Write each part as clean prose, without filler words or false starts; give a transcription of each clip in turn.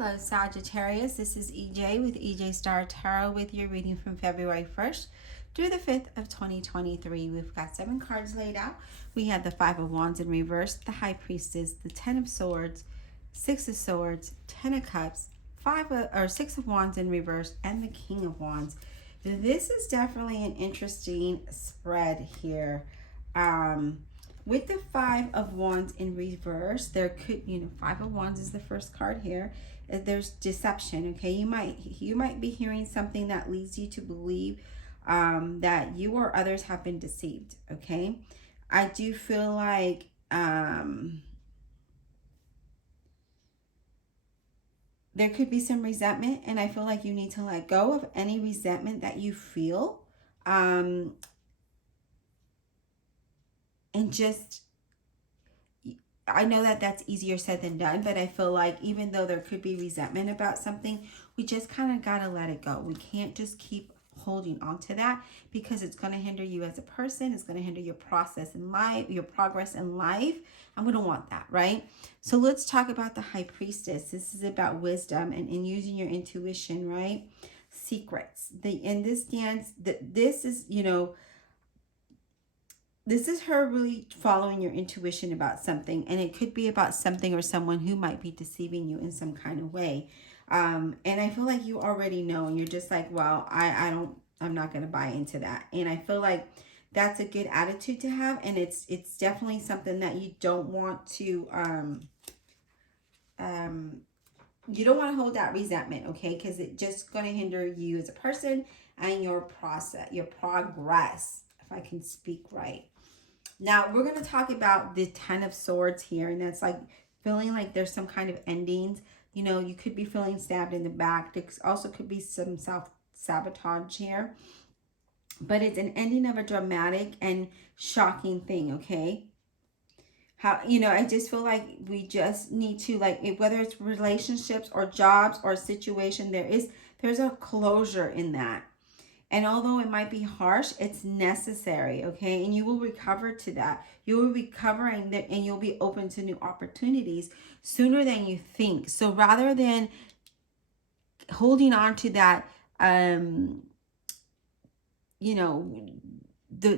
Hello Sagittarius, this is EJ with EJ Star Tarot with your reading from February 1st through the 5th of 2023. We've got 7 cards laid out. We have the 5 of Wands in reverse, the High Priestess, the 10 of Swords, 6 of Swords, 10 of Cups, 6 of Wands in reverse, and the King of Wands. This is definitely an interesting spread here. With the 5 of Wands in reverse, there could, 5 of Wands is the first card here. There's deception, okay? You might be hearing something that leads you to believe that you or others have been deceived, okay? I do feel like there could be some resentment, and I feel like you need to let go of any resentment that you feel. And just, I know that that's easier said than done, but I feel like even though there could be resentment about something, we just kind of got to let it go. We can't just keep holding on to that, because it's going to hinder you as a person. It's going to hinder your process in life, your progress in life. And we don't want that, right? So let's talk about the High Priestess. This is about wisdom and using your intuition, right? Secrets. In this dance, this is, this is her really following your intuition about something, and it could be about something or someone who might be deceiving you in some kind of way. And I feel like you already know, and you're just like, well, I'm not going to buy into that. And I feel like that's a good attitude to have, and it's definitely something that you don't want to you don't want to hold that resentment, okay? Because it's just going to hinder you as a person and your process, your progress, if I can speak right. Now, we're going to talk about the 10 of Swords here, and that's like feeling like there's some kind of endings. You could be feeling stabbed in the back. There also could be some self-sabotage here. But it's an ending of a dramatic and shocking thing, okay? I just feel like we just need to, whether it's relationships or jobs or situation, there's a closure in that. And although it might be harsh, it's necessary, okay? And you will recover to that. You will be recovering that, and you'll be open to new opportunities sooner than you think. So rather than holding on to that, the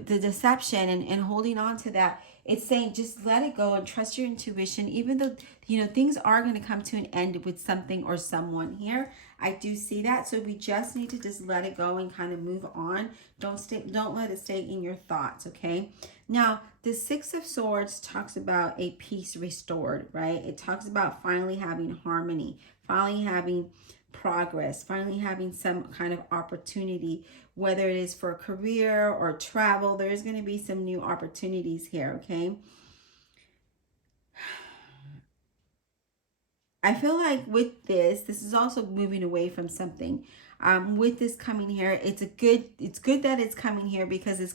deception and holding on to that, it's saying just let it go and trust your intuition, even though things are going to come to an end with something or someone here. I do see that. So we just need to just let it go and kind of move on. Don't let it stay in your thoughts, okay? Now, the 6 of Swords talks about a peace restored, right? It talks about finally having harmony, finally having progress, finally having some kind of opportunity, whether it is for a career or travel. There's going to be some new opportunities here, okay? I feel like with this is also moving away from something. With this coming here, it's good that it's coming here, because this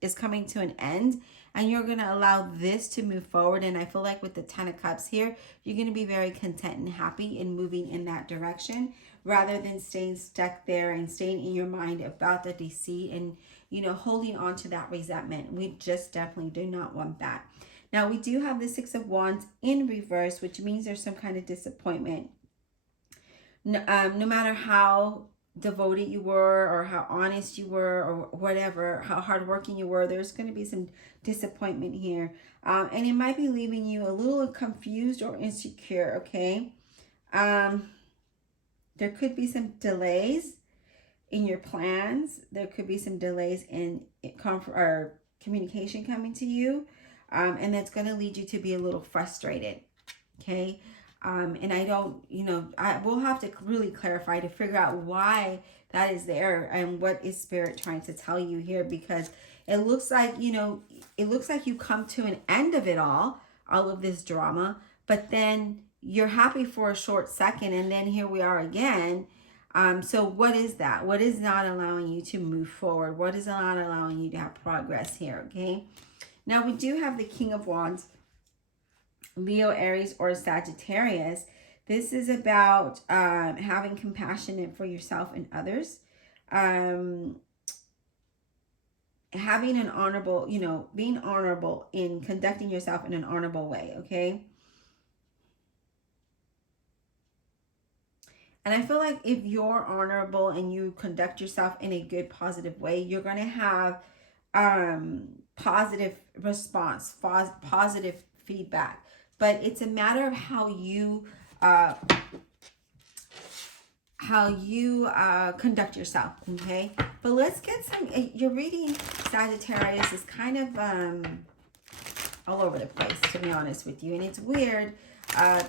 is coming to an end, and you're going to allow this to move forward. And I feel like with the 10 of Cups here, you're going to be very content and happy in moving in that direction, rather than staying stuck there and staying in your mind about the deceit and, holding on to that resentment. We just definitely do not want that. Now, we do have the 6 of Wands in reverse, which means there's some kind of disappointment. No matter how devoted you were, or how honest you were, or whatever, how hardworking you were, there's going to be some disappointment here. And it might be leaving you a little confused or insecure, okay? There could be some delays in your plans. There could be some delays in communication coming to you. And that's going to lead you to be a little frustrated, okay? And I don't, I will have to really clarify to figure out why that is there and what is Spirit trying to tell you here, because it looks like, you come to an end of it all of this drama, but then you're happy for a short second, and then here we are again. So what is that? What is not allowing you to move forward? What is not allowing you to have progress here, okay? Now, we do have the King of Wands, Leo, Aries, or Sagittarius. This is about having compassion for yourself and others. Having an honorable, being honorable in conducting yourself in an honorable way, okay? And I feel like if you're honorable and you conduct yourself in a good, positive way, you're going to have positive response, positive feedback. But it's a matter of how you conduct yourself, okay? But let's get some, your reading, Sagittarius, is kind of all over the place, to be honest with you. And it's weird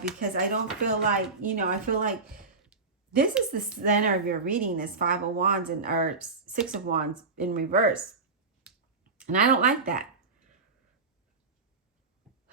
because I don't feel like, I feel like this is the center of your reading, this Five of Wands or Six of Wands in reverse. And I don't like that.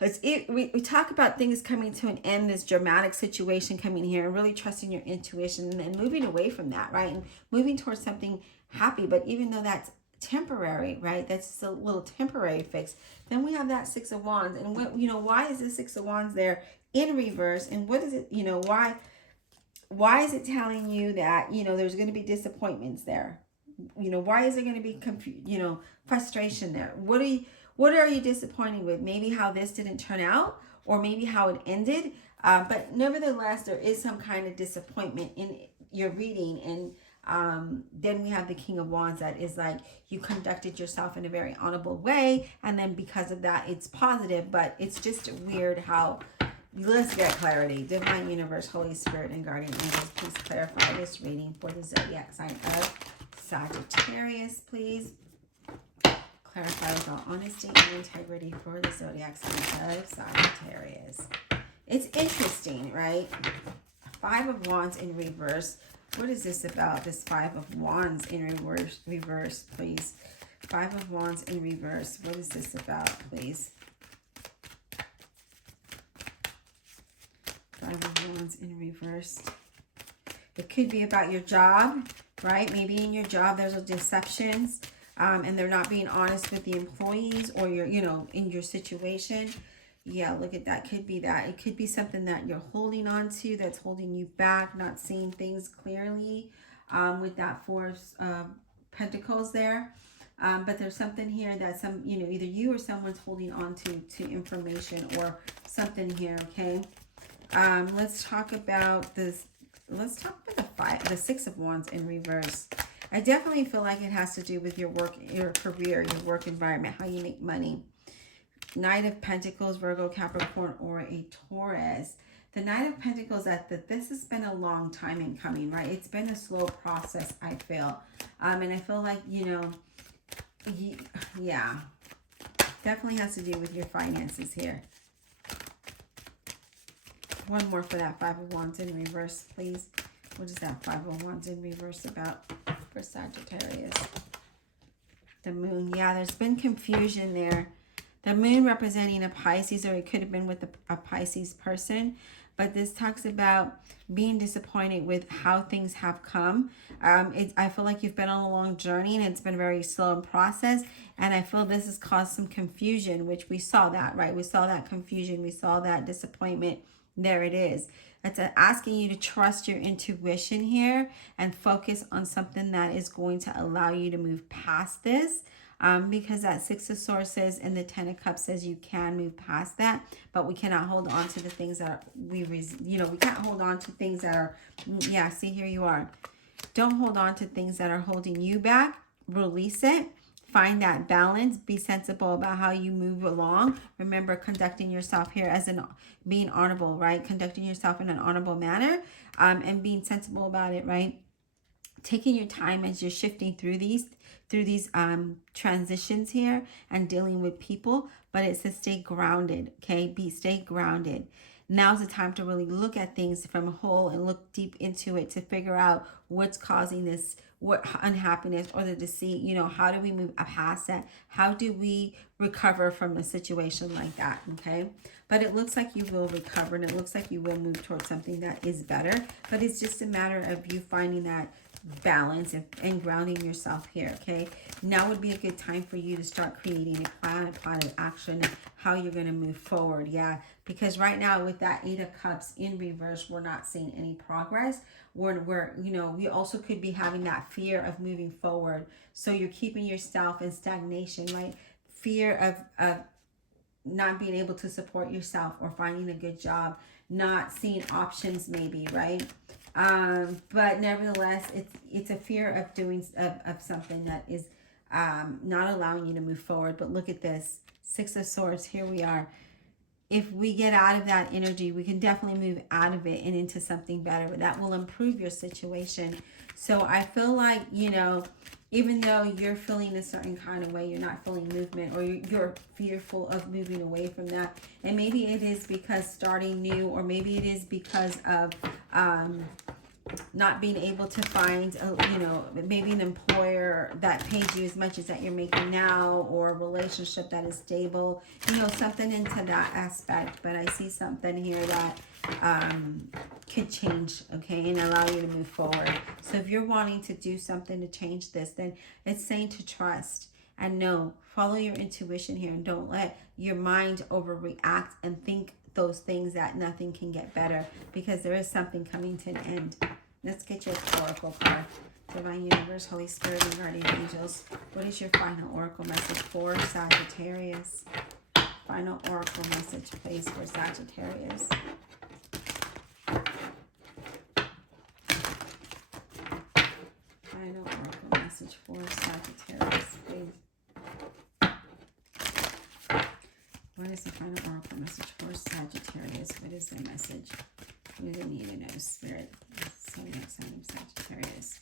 We talk about things coming to an end, this dramatic situation coming here, and really trusting your intuition and moving away from that, right? And moving towards something happy. But even though that's temporary, right? That's just a little temporary fix. Then we have that Six of Wands. And what, why is the Six of Wands there in reverse? And what is it, why is it telling you that, there's going to be disappointments there? Why is there going to be frustration there? What are you disappointed with? Maybe how this didn't turn out, or maybe how it ended. But nevertheless, there is some kind of disappointment in your reading. And then we have the King of Wands, that is like you conducted yourself in a very honorable way. And then because of that, it's positive. But it's just weird how, let's get clarity. Divine Universe, Holy Spirit, and Guardian Angels, please clarify this reading for the zodiac sign of Sagittarius, please. Clarify with all honesty and integrity for the zodiac sign of Sagittarius. It's interesting, right? Five of Wands in reverse. What is this about, this Five of Wands in reverse, please? Five of Wands in reverse. What is this about, please? Five of Wands in reverse. It could be about your job, right? Maybe in your job there's deceptions. And they're not being honest with the employees, or your, in your situation. Yeah, look at that. Could be that. It could be something that you're holding on to that's holding you back, not seeing things clearly, with that Four of Pentacles there. But there's something here that either you or someone's holding on to information or something here, okay? Let's talk about this. Let's talk about the Six of Wands in reverse. I definitely feel like it has to do with your work, your career, your work environment, how you make money. Knight of Pentacles, Virgo, Capricorn, or a Taurus. The Knight of Pentacles, this has been a long time in coming, right? It's been a slow process, I feel. And I feel like, yeah, definitely has to do with your finances here. One more for that Five of Wands in reverse, please. What is that Five of Wands in reverse about for Sagittarius? The Moon. Yeah, there's been confusion there. The Moon representing a Pisces, or it could have been with a Pisces person. But this talks about being disappointed with how things have come. I feel like you've been on a long journey and it's been very slow in process. And I feel this has caused some confusion, which we saw that, right? We saw that confusion. We saw that disappointment. There it is. It's asking you to trust your intuition here and focus on something that is going to allow you to move past this. Because that Six of Swords says, and the Ten of Cups says you can move past that, but we cannot hold on to the things that we can't hold on to things that are, yeah, see, here you are. Don't hold on to things that are holding you back. Release it. Find that balance. Be sensible about how you move along. Remember, conducting yourself here as being honorable, right? Conducting yourself in an honorable manner, and being sensible about it, right? Taking your time as you're shifting through these transitions here and dealing with people, but it says stay grounded, okay? Stay grounded. Now's the time to really look at things from a whole and look deep into it to figure out what's causing this, what unhappiness or the deceit, how do we move past that? How do we recover from a situation like that, okay? But it looks like you will recover, and it looks like you will move towards something that is better, but it's just a matter of you finding that balance and grounding yourself here, okay? Now would be a good time for you to start creating a plan of action, how you're going to move forward, yeah? Because right now with that Eight of Cups in reverse, we're not seeing any progress. We also could be having that fear of moving forward. So you're keeping yourself in stagnation, right? Fear of not being able to support yourself or finding a good job, not seeing options maybe, right? But nevertheless, it's a fear of doing of something that is not allowing you to move forward. But look at this, Six of Swords. Here we are. If we get out of that energy, we can definitely move out of it and into something better. But that will improve your situation. So I feel like, you know, even though you're feeling a certain kind of way, you're not feeling movement, or you're fearful of moving away from that. And maybe it is because starting new, or maybe it is because of not being able to find, you know, maybe an employer that pays you as much as that you're making now, or a relationship that is stable, you know, something into that aspect. But I see something here that could change, okay, and allow you to move forward. So if you're wanting to do something to change this, then it's saying to trust and know, follow your intuition here, and don't let your mind overreact and think those things that nothing can get better, because there is something coming to an end. Let's get your oracle card. Divine Universe, Holy Spirit, and Guardian Angels, what is your final oracle message for Sagittarius? Final oracle message, please, for Sagittarius. Final oracle message for Sagittarius, please. What is the final oracle message for Sagittarius? What is their message? What do they need to know, Spirit? Zodiac sign of Sagittarius.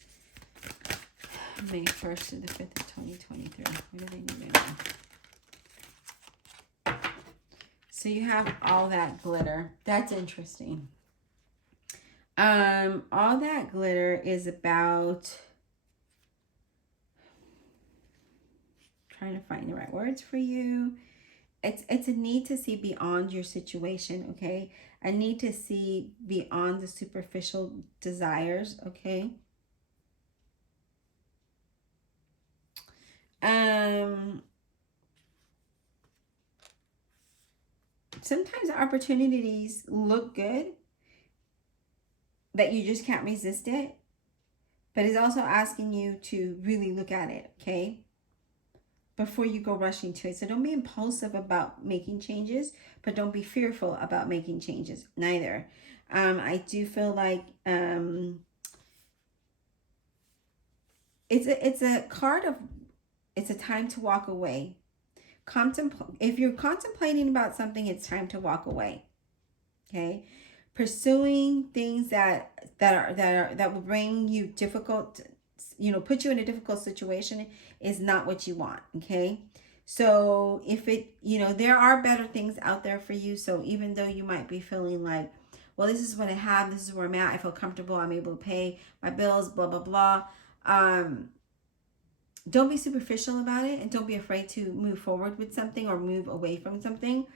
May 1st to the 5th of 2023. What do they need to know? So you have all that glitter. That's interesting. All that glitter is about, trying to find the right words for you. It's a need to see beyond your situation, okay? A need to see beyond the superficial desires, okay? Sometimes opportunities look good, that you just can't resist it. But it's also asking you to really look at it, okay? Before you go rushing to it. So don't be impulsive about making changes, but don't be fearful about making changes neither. I do feel like it's a card of, it's a time to walk away. If you're contemplating about something, it's time to walk away. Okay? Pursuing things that will bring you difficult, you know, put you in a difficult situation is not what you want, okay? So if it, you know, there are better things out there for you. So even though you might be feeling like, well, this is what I have, this is where I'm at, I feel comfortable, I'm able to pay my bills, blah, blah, blah. Don't be superficial about it, and don't be afraid to move forward with something or move away from something.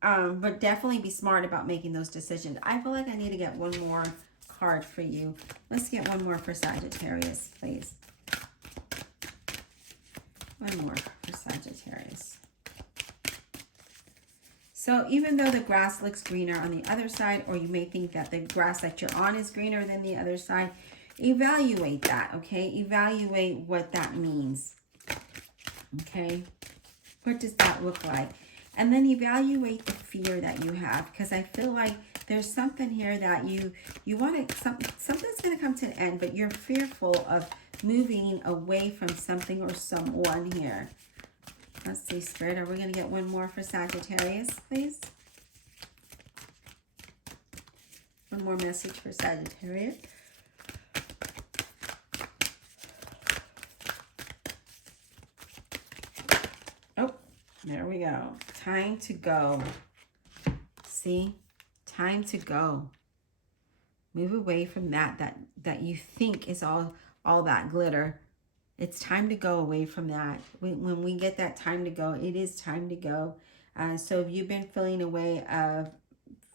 But definitely be smart about making those decisions. I feel like I need to get one more card for you. Let's get one more for Sagittarius, please. One more for Sagittarius. So even though the grass looks greener on the other side, or you may think that the grass that you're on is greener than the other side, evaluate that, okay? Evaluate what that means, okay? What does that look like? And then evaluate the fear that you have, because I feel like there's something here that you want to, something's going to come to an end, but you're fearful of moving away from something or someone here. Let's see, Spirit, are we going to get one more for Sagittarius, please? One more message for Sagittarius. Oh, there we go. Time to go. See? Time to go. Move away from that you think is all that glitter. It's time to go away from that. When we get that time to go, it is time to go. So if you've been feeling a way of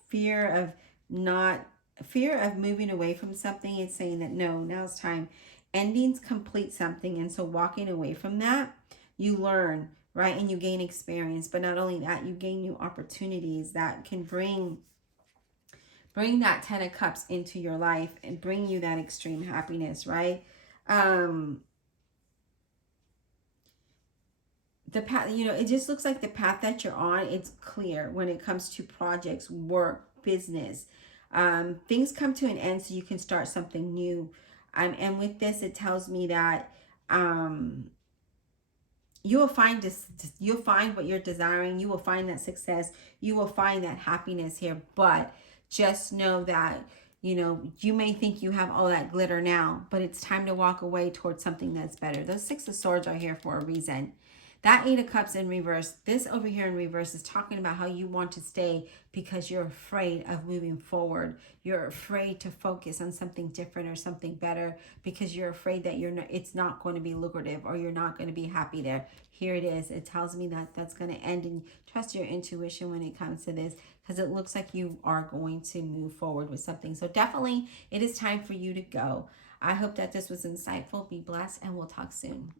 fear of moving away from something, it's saying that no, now's time. Endings complete something, and so walking away from that, you learn, right? And you gain experience. But not only that, you gain new opportunities that can bring that 10 of Cups into your life and bring you that extreme happiness, right? The path, you know, it just looks like the path that you're on, it's clear when it comes to projects, work, business. Things come to an end so you can start something new. And with this, it tells me that you will find this, you'll find what you're desiring, you will find that success, you will find that happiness here. But just know that, you know, you may think you have all that glitter now, but it's time to walk away towards something that's better. Those Six of Swords are here for a reason. That Eight of Cups in reverse, this over here in reverse, is talking about how you want to stay because you're afraid of moving forward. You're afraid to focus on something different or something better because you're afraid that it's not going to be lucrative or you're not going to be happy there. Here it is. It tells me that that's going to end, and trust your intuition when it comes to this, because it looks like you are going to move forward with something. So definitely it is time for you to go. I hope that this was insightful. Be blessed, and we'll talk soon.